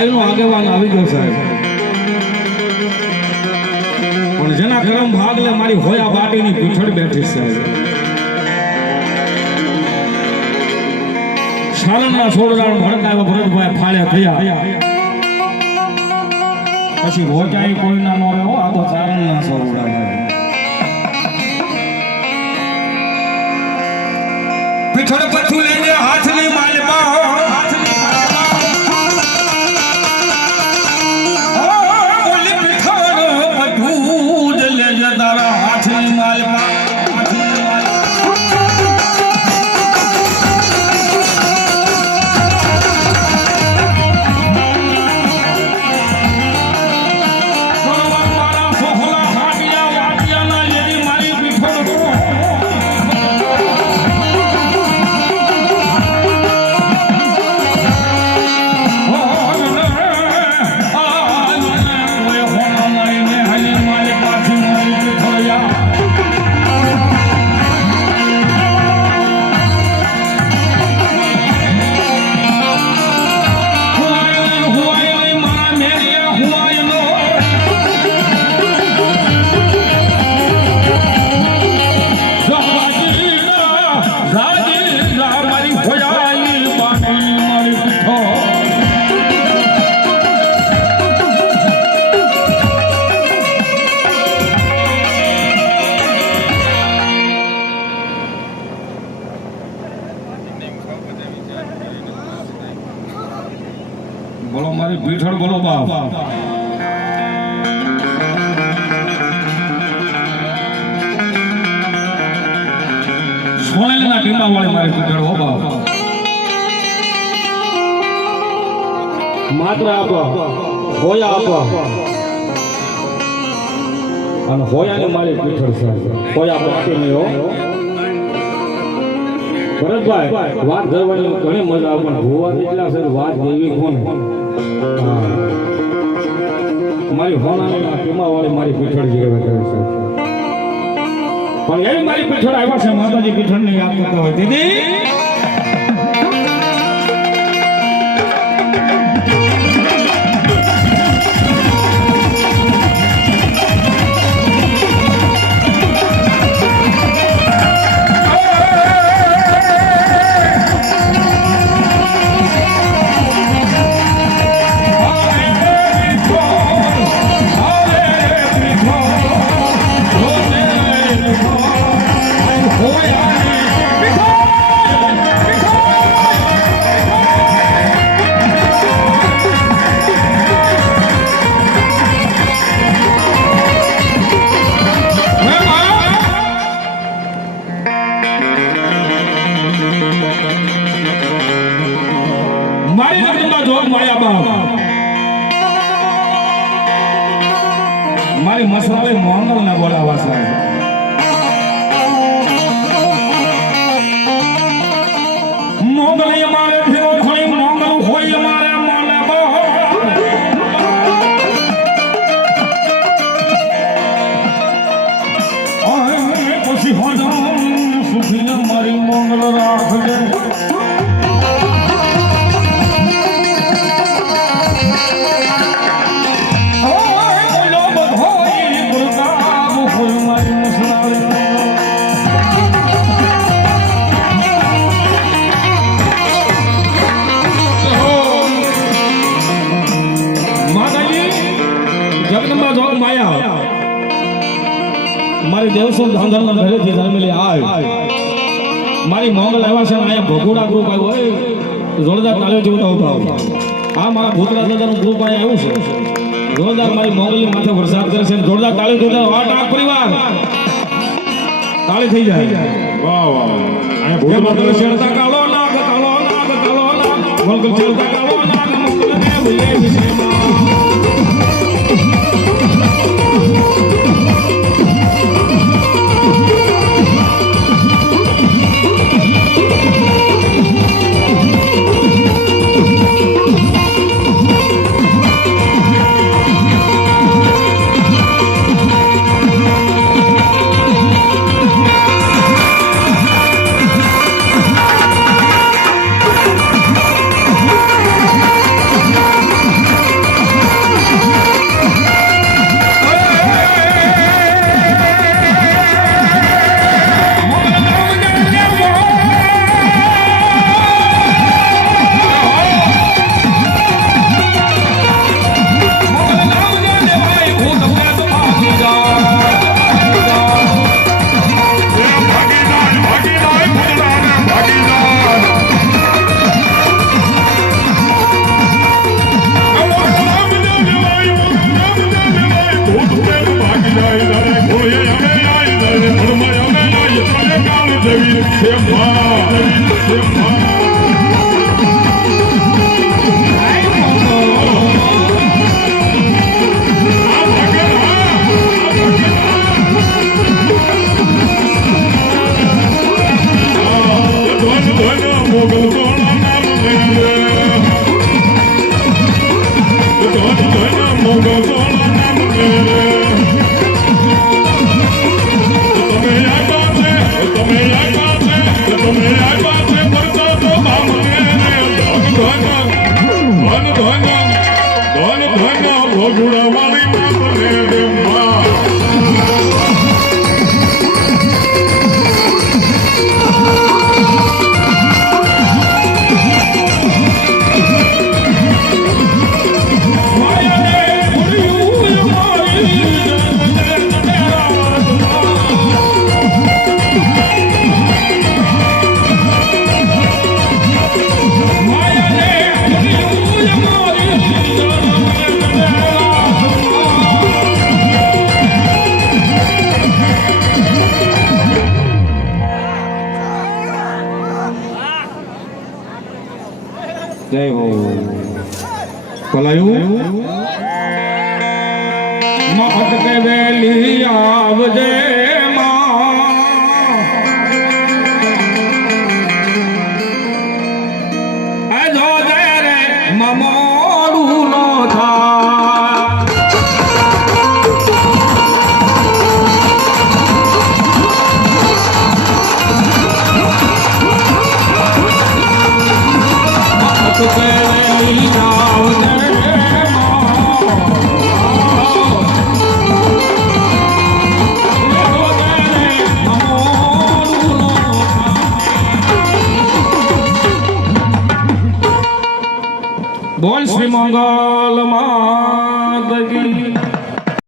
ભાઈનો આગેવાન આવી ગયો સાહેબ. પણ જેના કરમ ભાગ લે મારી હોયા બાટીની પીછળ બેઠી સાહેબ. શાળાના છોડરાણ ભડકાવ્યા ભરતભાઈ ફાળે થયા. પછી રોજાઈ કોઈના નો રહ્યો, આ તો ચારણના છોડરા છે. પીઠળ પથ્થું Fatima al-Ma'ala પીઠળ બોલો બાપ સોનેલના ટીમા વાળી મારી પીઠળ હો બાપ માત્ર આપો હોયા આપો. અને હોયાને મારી પીઠળ છે હોયા બાકી નહીં હો. ભરતભાઈ, વાત કરવાની ઘણી મજા આવે, પણ ભૂવા એટલા છે વાત દેવી કોને. મારી હોનાની ટીમા વાળી મારી પીઠળ જે કરે છે. પણ એ મારી પીઠળ આવ્યા છે. માતાજી પીઠળ ને યાદ કરતા હોય. દીદી! પછી હોજો સુખી મારી મોંગલ મારી દેવસો ધાંધરના ઘરેથી ધર્મેલી આવ મારી મોંગલ આવ્યા છે અહીંયા ભગોડા ગ્રુપ આવ્યો હોય જોરદાર તાલ્યો જેવું ઊભા ઊભા. આ મારા ભૂતરા દાદાનું ગ્રુપ અહીંયા આવ્યું છે જોરદાર મારી મોંગલની માથે વરસાદ કરે છે જોરદાર તાળી જોતા વાહ ટાક પરિવાર તાળી થઈ જાય વાહ વાહ અહીંયા ભૂતરા દાદા શેરતા કાળો નાગ કાળો નાગ કાળો નાગ મોંગલ શેરતા નાગ મોંગલ દેવ વિશે Yeah. જય હો ભલાયું મહત કે વેલી આવજે. 영광